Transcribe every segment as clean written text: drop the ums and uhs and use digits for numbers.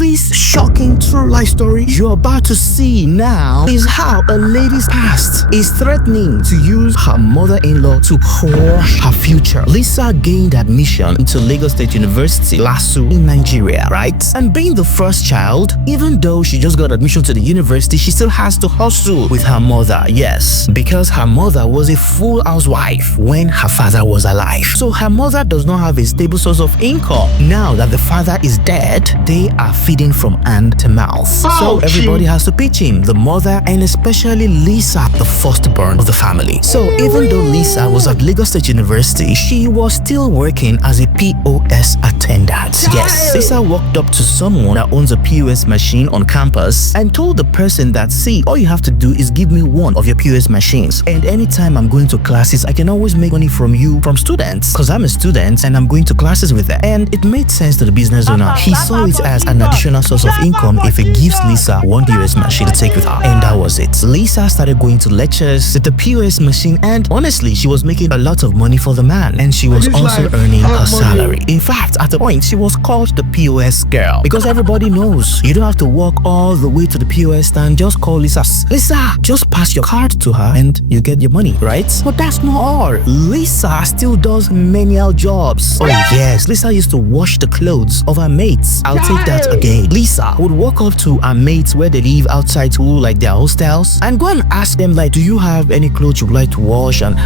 This shocking true life story you're about to see now is how a lady's past is threatening to use her mother-in-law to crush her future. Lisa gained admission into Lagos State University, LASU, in Nigeria, right? And being the first child, even though she just got admission to the university, she still has to hustle with her mother. Yes, because her mother was a full housewife when her father was alive. So her mother does not have a stable source of income. Now that the father is dead, they are feeding from hand to mouth. So everybody has to pitch in, the mother and especially Lisa, the firstborn of the family. So even though Lisa was at Lagos State University, she was still working as a POS attendant. Yes, Lisa walked up to someone that owns a POS machine on campus and told the person that, see, all you have to do is give me one of your POS machines, and anytime I'm going to classes, I can always make money from you, from students, because I'm a student and I'm going to classes with them. And it made sense to the business owner. He saw it as an additional source of income if he gives Lisa one POS machine to take with her. And that was it. Lisa started going to lectures with the POS machine, and honestly, she was making a lot of money for the man, and she was also earning her salary. In fact, at the point, she was called the POS girl, because everybody knows you don't have to walk all the way to the POS stand. Just call Lisa. Lisa, just pass your card to her and you get your money, right? But that's not all. Lisa still does menial jobs. Oh yes, Lisa used to wash the clothes of her mates. I'll take that again. Lisa would walk up to her mates where they live outside school, like their hostels, and go and ask them, like, do you have any clothes you'd like to wash? And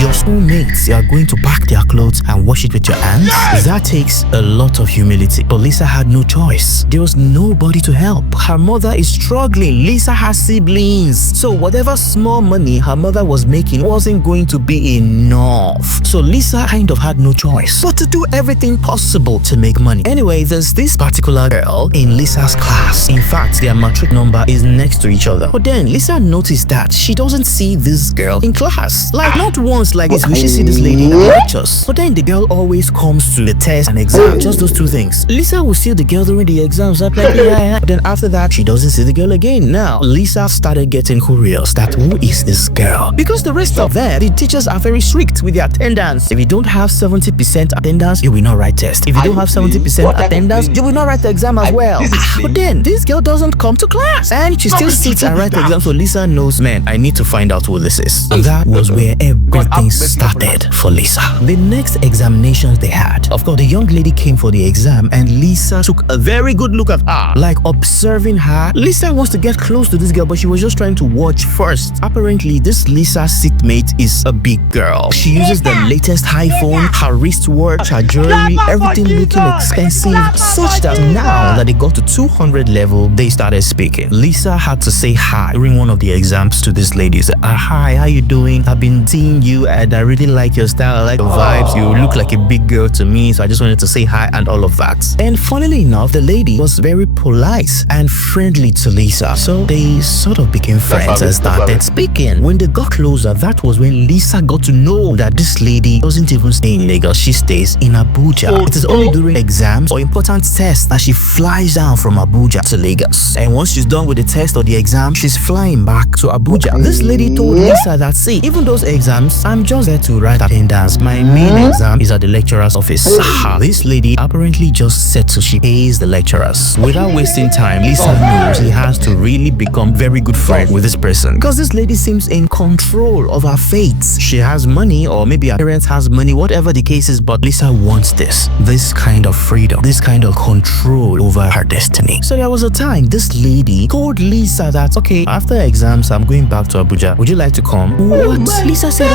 your schoolmates are going to pack their clothes and wash it with your hands. That takes a lot of humility. But Lisa had no choice. There was nobody to help. Her mother is struggling. Lisa has siblings. So whatever small money her mother was making wasn't going to be enough. So Lisa kind of had no choice but to do everything possible to make money. Anyway, there's this particular girl in Lisa's class. In fact, their matric number is next to each other. But then Lisa noticed that she doesn't see this girl in class. Like, not once like this will she see this lady in the lectures. But then the girl always comes to the test and exam. Just those two things. Lisa will see the girl during the exams. Like, yeah. But then after that, she doesn't see the girl again. Now, Lisa started getting curious that who is this girl? Because the rest of them, the teachers are very strict with their attendance. If you don't have 70% attendance, you will not write test. If you don't have 70% attendance, you will not write the exam as well. But then this girl doesn't come to class and she still sits and writes the exam. So Lisa knows, man, I need to find out who this is. And that was where everything started for Lisa. The next examinations they had, of course, the young lady came for the exam and Lisa took a very good look at her, like observing her. Lisa wants to get close to this girl, but she was just trying to watch first. Apparently, this Lisa's seatmate is a big girl. She uses the latest iPhone, her wristwatch, her jewelry, everything looking expensive, such that now that they got to 200 level, they started speaking. Lisa had to say hi during one of the exams to this lady. She said, hi, how you doing? I've been seeing you and I really like your style. I like your vibes. You look like a big girl to me, so I just wanted to say hi and all of that. And funnily enough, the lady was very polite and friendly to Lisa, so they sort of became friends and started speaking. When they got closer, that was when Lisa got to know that this lady doesn't even stay in Lagos. She stays in Abuja. It is only during exams or important tests that she flies down from Abuja to Lagos. And once she's done with the test or the exam, she's flying back to Abuja. This lady told Lisa that, see, even those exams, I'm just there to write attendance. My main exam is at the lecturer's office. This lady apparently just said so she pays the lecturers. Without wasting time, Lisa knows he has to really become very good friend with this person, because this lady seems in control of her fate. She has money, or maybe her parents has money, whatever the case is, but Lisa wants this kind of freedom, this kind of control over her destiny. So there was a time this lady told Lisa that, okay, after exams, I'm going back to Abuja. Would you like to come? What? Lisa said,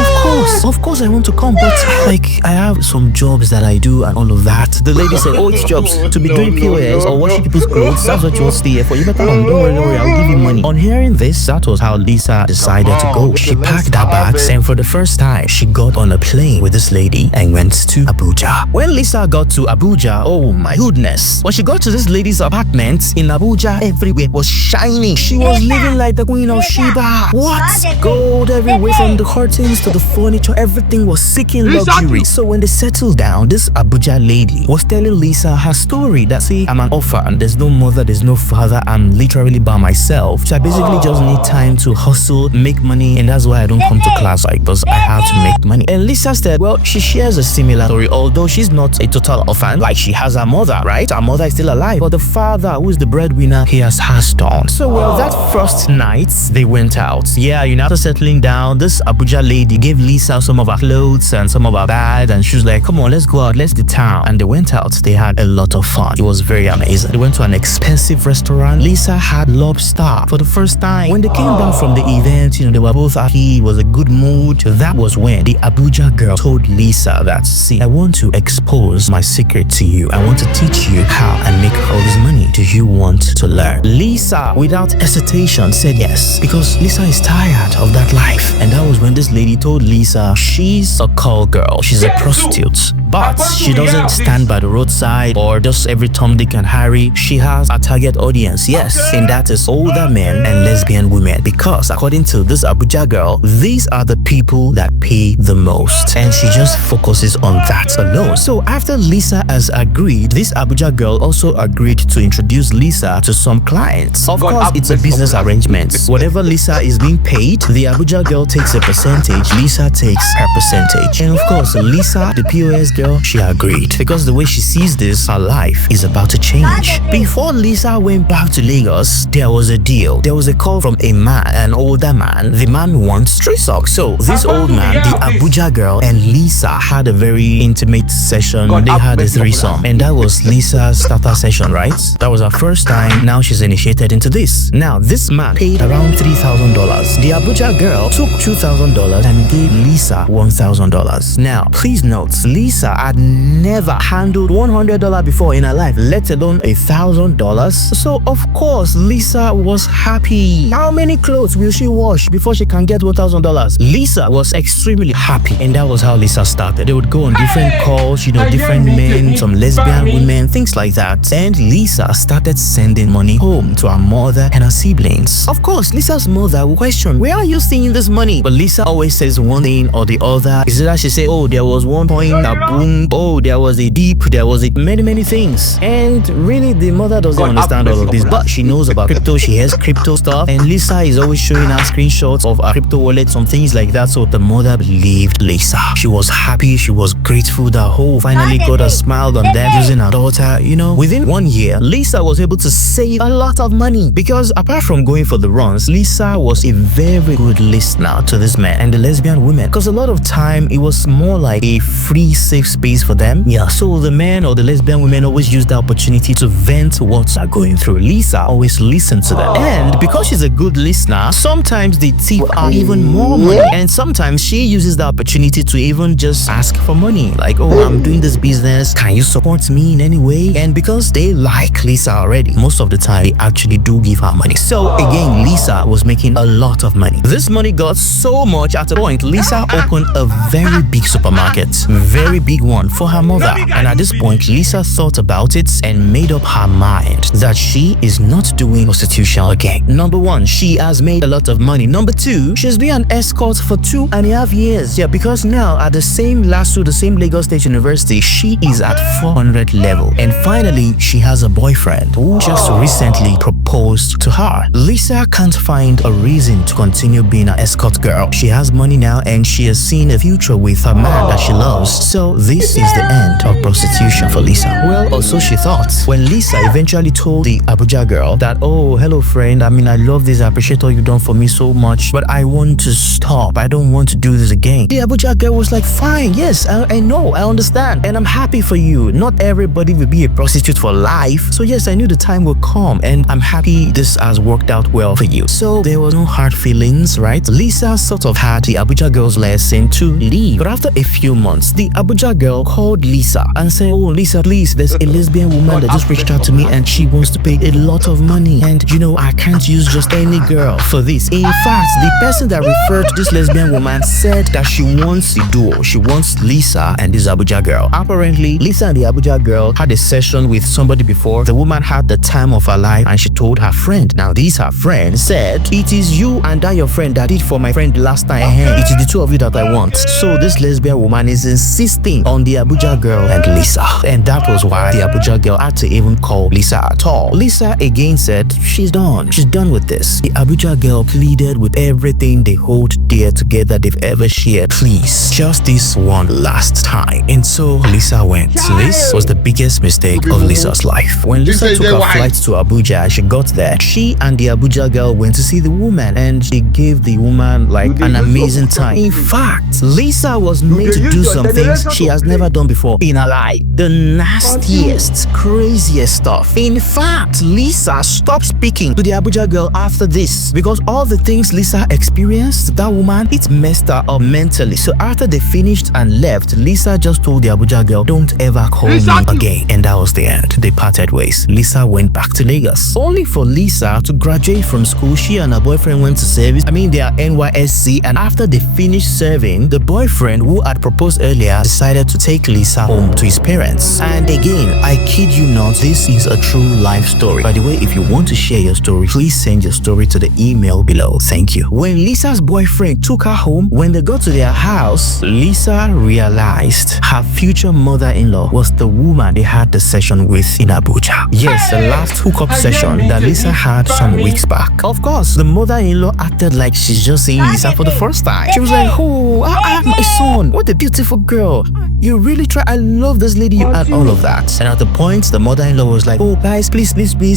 of course I want to come, but like, I have some jobs that I do and all of that. The lady said, oh, it's jobs to be doing POS or washing people's clothes. That's what you'll stay here for. You better come. Don't worry, I'll give you money. On hearing this, that was how Lisa decided to go. She packed her bags and for the first time, she got on a plane with this lady and went to Abuja. When Lisa got to Abuja, oh my goodness. When she got to this lady's apartment in Abuja, everywhere was shining. She was living like the Queen of Sheba. What? Gold everywhere, from the curtains to the furniture, everything was seeking luxury. So when they settled down, this Abuja lady was telling Lisa her story that, see, I'm an orphan, there's no mother, there's no father, I'm literally by myself. So I basically just need time to hustle, make money, and that's why I don't come to class, like, because I have to make money. And Lisa said, well, she shares a similar story, although she's not a total orphan, like she has her mother, right? Her mother is still alive, but the father, who is the breadwinner, he has passed on. So well, that first night they went out. Yeah, after settling down, this Abuja lady gave Lisa some of her clothes and some of her bags, and she was like, come on, let's go out, let's the town. And they went out. They had a lot of fun. It was very amazing. They went to an expensive restaurant. Lisa had lobster for the first time. When they came back from the event, they were both happy. It was a good mood. That was when the Abuja girl told Lisa that, see, I want to expose my secret to you. I want to teach you how I make all this money. Do you want to learn? Lisa, without hesitation, said yes, because Lisa is tired of that life. And that was when this lady told Lisa she's a call girl. She's a prostitute. But she doesn't stand by the roadside or just every Tom, Dick and Harry. She has a target audience, yes, and that is older men and lesbian women, because according to this Abuja girl, these are the people that pay the most, and she just focuses on that alone. So after Lisa has agreed, this Abuja girl also agreed to introduce Lisa to some clients. Of course, it's a business arrangement. Whatever Lisa is being paid, the Abuja girl takes a percentage, Lisa takes her percentage. And of course, Lisa, the POS girl, she agreed, because the way she sees this, her life is about to change. Before Lisa went back to Lagos, there was a deal. There was a call from a man, an older man. The man wants street socks. So this old man, the Abuja girl, and Lisa had a very intimate session. They had a threesome, and that was Lisa's starter session, right? That was her first time. Now she's initiated into this. Now this man paid around $3,000. The Abuja girl took $2,000 and gave Lisa $1,000. Now please note, Lisa had never handled $100 before in her life, let alone $1,000. So of course Lisa was happy. How many clothes will she wash before she can get $1,000? Lisa was extremely happy, and that was how Lisa started. They would go on different calls, different men, some lesbian women, things like that. And Lisa started sending money home to her mother and her siblings. Of course, Lisa's mother will question, where are you seeing this money? But Lisa always says one thing or the other. Is it that she say, oh, there was one point, a boom, oh, there was a deep, there was many things. And really, the mother doesn't understand all of this, but she knows about crypto. She has crypto stuff, and Lisa is always showing her screenshots of her crypto wallet, some things like that. So the mother believed Lisa. She was happy, she was grateful that finally got a smile on them using her daughter. Within 1 year, Lisa was able to save a lot of money, because apart from going for the runs, Lisa was a very good listener to this man and the lesbian women, because a lot of time it was more like a free safe space for them. Yeah, so the men or the lesbian women always use the opportunity to vent what they're going through. Lisa always listened to them, and because she's a good listener, sometimes they tip her even more money, and sometimes she uses the opportunity to even just ask for money, like, oh, I'm doing this business, can you support me in any way? And because they like Lisa already, most of the time they actually do give her money. So again, Lisa was making a lot of money. This money got so much at a point, Lisa opened a very big supermarket, very big one, for her mother. And at this point, Lisa thought about it and made up her mind that she is not doing prostitution again. Number one, she has made a lot of money. Number two, she's been an escort for 2.5 years. Yeah, because now at the same LASU, the same Lagos State University, she is at 400 level. And finally, she has a boyfriend who just recently proposed to her. Lisa can't find a reason to continue being an escort girl. She has money now, and she has seen a future with a man that she loves. So this is the end of prostitution for Lisa. Well, or so she thought. When Lisa eventually told the Abuja girl that, oh, hello friend, I love this, I appreciate all you've done for me so much, but I want to stop. I don't want to do this again. The Abuja girl was like, fine, yes, I know, I understand, and I'm happy for you. Not everybody will be a prostitute for life. So yes, I knew the time will come, and I'm happy this has worked out well for you. So there was no hard feelings, right? Lisa sort of had the Abuja girl's lesson to leave. But after a few months, the Abuja girl called Lisa and said, oh, Lisa, please, there's a lesbian woman that just reached out to me, and she wants to pay a lot of money. And I can't use just any girl for this. In fact, the person that referred to this lesbian woman said that she wants a duo. She wants Lisa and this Abuja girl. Apparently, Lisa and the Abuja girl had a session with somebody before. The woman had the time of her life, and she told her friend. Now, this her friend said, it is you and that your friend that did for my friend last time. It is the two of you that I want. So this lesbian woman is insisting on the Abuja girl and Lisa. And that was why the Abuja girl had to even call Lisa at all. Lisa again said she's done. She's done with this. The Abuja girl pleaded with everything they hold dear together they've ever shared. Please, just this one last time. And so Lisa went. This was the biggest mistake of Lisa's life. When Lisa Lisa took her flight to Abuja. She got there. She and the Abuja girl went to see the woman, and she gave the woman like an amazing time. In fact, Lisa was made to do some things she has never done before in her life. The nastiest, craziest stuff. In fact, Lisa stopped speaking to the Abuja girl after this because all the things Lisa experienced, that woman, it messed her up mentally. So after they finished and left, Lisa just told the Abuja girl, don't ever call me again. And that was the end. They parted ways. Lisa went back to Lagos. Only for Lisa to graduate from school, she and her boyfriend went to service. They are NYSC, and after they finished serving, the boyfriend who had proposed earlier decided to take Lisa home to his parents. And again, I kid you not, this is a true life story. By the way, if you want to share your story, please send your story to the email below. Thank you. When Lisa's boyfriend took her home, when they got to their house, Lisa realized her future mother-in-law was the woman they had the session with in Abuja. Yes, the last hookup session that Lisa had some weeks back. Of course, the mother-in-law acted like she's just seeing Lisa for the first time. She was like, oh, my son, what a beautiful girl. You really try. I love this lady, and all of that. And at the point, the mother-in-law was like, oh, guys, please,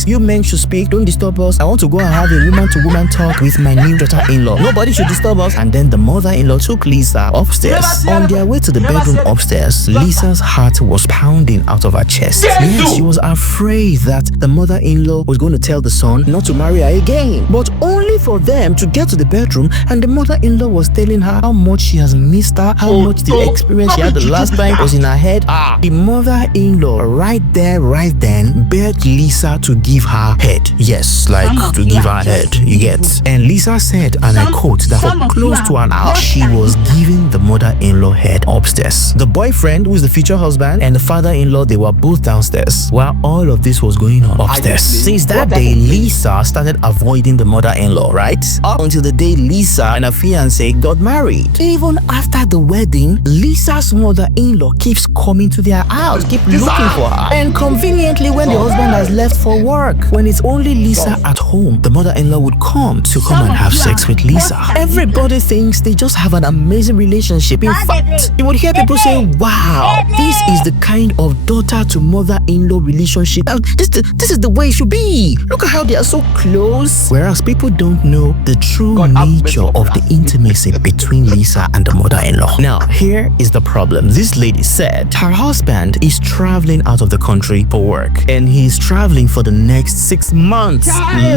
you men should speak. Don't disturb us. I want to go and have a woman-to-woman talk with my new daughter-in-law. Nobody should disturb us. And then the mother-in-law took Lisa upstairs. On their way to the bedroom upstairs, Lisa's heart was pounding out of her chest. Yes, she was afraid that the mother-in-law was going to tell the son not to marry her again. But only for them to get to the bedroom, and the mother-in-law was telling her how much she has missed her, how much the experience she had the last time was in her head. The mother-in-law right there, right then, begged Lisa to give her head. Yes, like to give her head, you get. And Lisa said, and I quote, that for close to an hour, she was giving the mother-in-law head upstairs. The boyfriend, who is the future husband, and the father-in-law, they were both downstairs while all of this was going on upstairs. Since that day, Lisa started avoiding the mother-in-law, right? Up until the day Lisa and her fiance got married. Even after the wedding, Lisa's mother-in-law keeps coming to their house, keep looking for her. And conveniently, when the husband has left for work, when it's only Lisa at home, the mother-in-law would come and have sex with Lisa. Everybody thinks they just have an amazing relationship. In fact, you would hear people say, wow, this is the kind of daughter to mother-in-law relationship. This is the way it should be. Look at how they are so close. Whereas people don't know the true nature of the intimacy between Lisa and the mother-in-law. Now, here is the problem. This lady said her husband is traveling out of the country for work, and he's traveling for the next 6 months.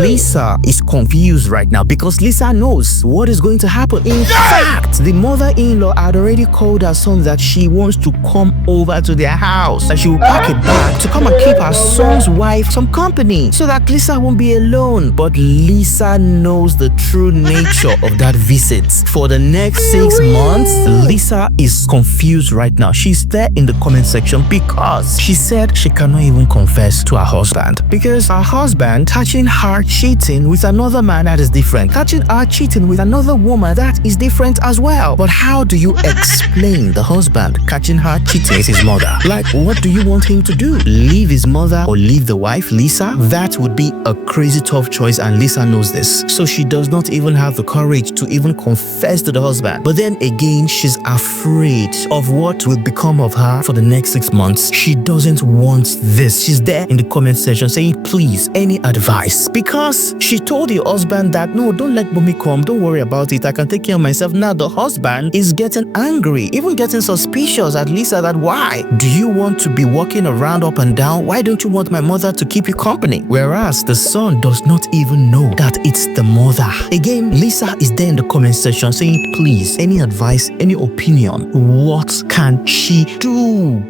Lisa is confused right now because Lisa knows what is going to happen. In fact, the mother-in-law had already called her son that she wants to come over to their house, and she will pack a bag to come and keep her son's wife some company so that Lisa won't be alone. But Lisa knows the true nature of that visit. For the next 6 months, Lisa is confused right now. She's there in the comment section because she said she cannot even confess to her husband because her husband catching her cheating with another man, that is different. Catching her cheating with another woman, that is different as well. But how do you explain the husband catching her cheating with his mother? Like, what do you want him to do? Leave his mother or leave the wife, Lisa? That would be a crazy tough choice, and Lisa knows this. So she does not even have the courage to even confess to the husband. But then again, she's afraid of what will become of her for the next 6 months. She doesn't want this. She's there in the comment section saying, please, any advice? Because she told the husband that, no, don't let mommy come. Don't worry about it. I can take care of myself. Now the husband is getting angry, even getting suspicious at Lisa that, why do you want to be walking around up and down? Why don't you want my mother to keep you company? Whereas the son does not even know that it's the mother. Again, Lisa is there in the comment section saying, please, any advice, any opinion? What can she do?